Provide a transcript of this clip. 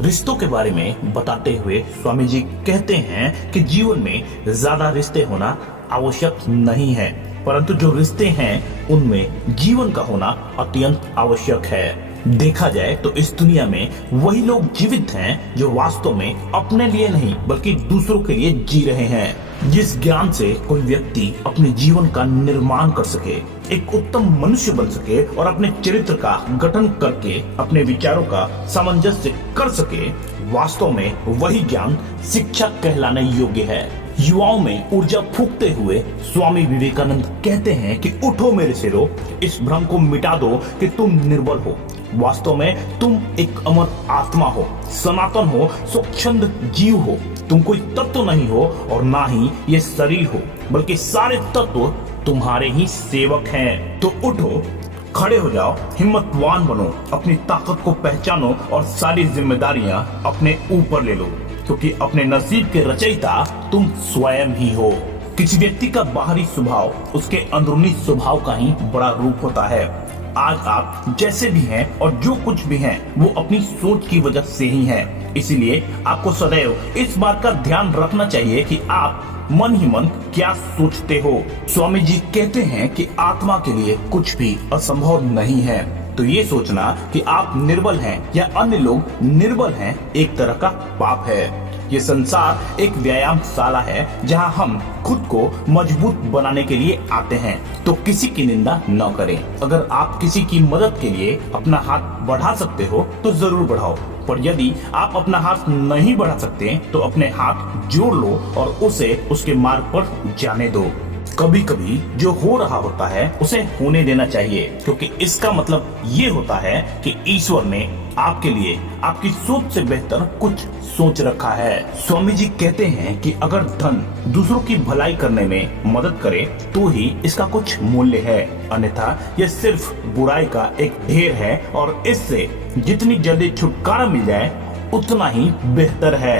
रिश्तों के बारे में बताते हुए स्वामी जी कहते हैं कि जीवन में ज्यादा रिश्ते होना आवश्यक नहीं है, परंतु जो रिश्ते हैं उनमें जीवन का होना अत्यंत आवश्यक है। देखा जाए तो इस दुनिया में वही लोग जीवित हैं जो वास्तव में अपने लिए नहीं बल्कि दूसरों के लिए जी रहे हैं। जिस ज्ञान से कोई व्यक्ति अपने जीवन का निर्माण कर सके, एक उत्तम मनुष्य बन सके और अपने चरित्र का गठन करके अपने विचारों का सामंजस्य कर सके, वास्तव में वही ज्ञान शिक्षा कहलाने योग्य है। युवाओं में ऊर्जा फूंकते हुए स्वामी विवेकानंद कहते हैं कि उठो मेरे सिरो, इस भ्रम को मिटा दो कि तुम निर्बल हो। वास्तव में तुम एक अमर आत्मा हो, सनातन हो, स्वच्छंद जीव हो। तुम कोई तत्व नहीं हो और ना ही ये शरीर हो, बल्कि सारे तत्व तुम्हारे ही सेवक हैं। तो उठो, खड़े हो जाओ, हिम्मतवान बनो, अपनी ताकत को पहचानो और सारी जिम्मेदारियां अपने ऊपर ले लो, क्योंकि अपने नसीब के रचयिता तुम स्वयं ही हो। किसी व्यक्ति का बाहरी स्वभाव उसके अंदरूनी स्वभाव का ही बड़ा रूप होता है। आज आप जैसे भी हैं और जो कुछ भी हैं वो अपनी सोच की वजह से ही हैं। इसीलिए आपको सदैव इस बात का ध्यान रखना चाहिए कि आप मन ही मन क्या सोचते हो। स्वामी जी कहते हैं कि आत्मा के लिए कुछ भी असंभव नहीं है। तो ये सोचना कि आप निर्बल हैं या अन्य लोग निर्बल हैं एक तरह का पाप है। ये संसार एक व्यायामशाला है जहां हम खुद को मजबूत बनाने के लिए आते हैं। तो किसी की निंदा न करें। अगर आप किसी की मदद के लिए अपना हाथ बढ़ा सकते हो तो जरूर बढ़ाओ, पर यदि आप अपना हाथ नहीं बढ़ा सकते तो अपने हाथ जोड़ लो और उसे उसके मार्ग पर जाने दो। कभी कभी जो हो रहा होता है उसे होने देना चाहिए, क्योंकि इसका मतलब ये होता है कि ईश्वर ने आपके लिए आपकी सोच से बेहतर कुछ सोच रखा है। स्वामी जी कहते हैं कि अगर धन दूसरों की भलाई करने में मदद करे तो ही इसका कुछ मूल्य है, अन्यथा यह सिर्फ बुराई का एक ढेर है और इससे जितनी जल्दी छुटकारा मिल जाए उतना ही बेहतर है।